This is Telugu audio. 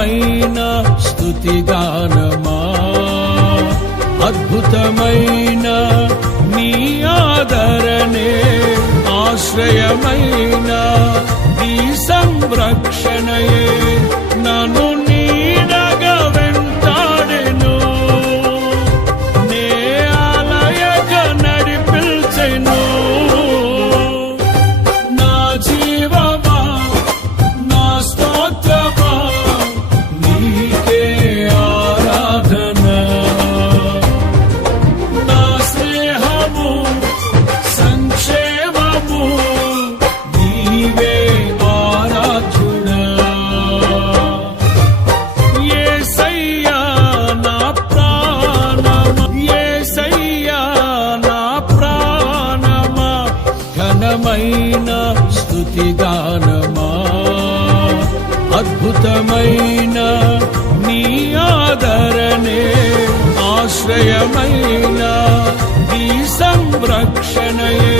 ఘనమైన స్తుతిగానమా అద్భుతమైన నీ ఆదరణే ఆశ్రయమైన నీ సంరక్షణయే నన్ను నీడగా వెంటాడెను నే ఆలయక నడిపించెను నా జీవమా నా స్తోత్రమా నీకే ఆరాధన నా స్నేహము సంక్షేమము నీవే ఆరాధుడా యేసయ్యా నా ప్రాణమా యేసయ్యా నా ప్రాణమా ఘనమైన స్తుతిగానమా అద్భుతమైన నీ ఆదరణే ఆశ్రయమైన నీ సంరక్షణయే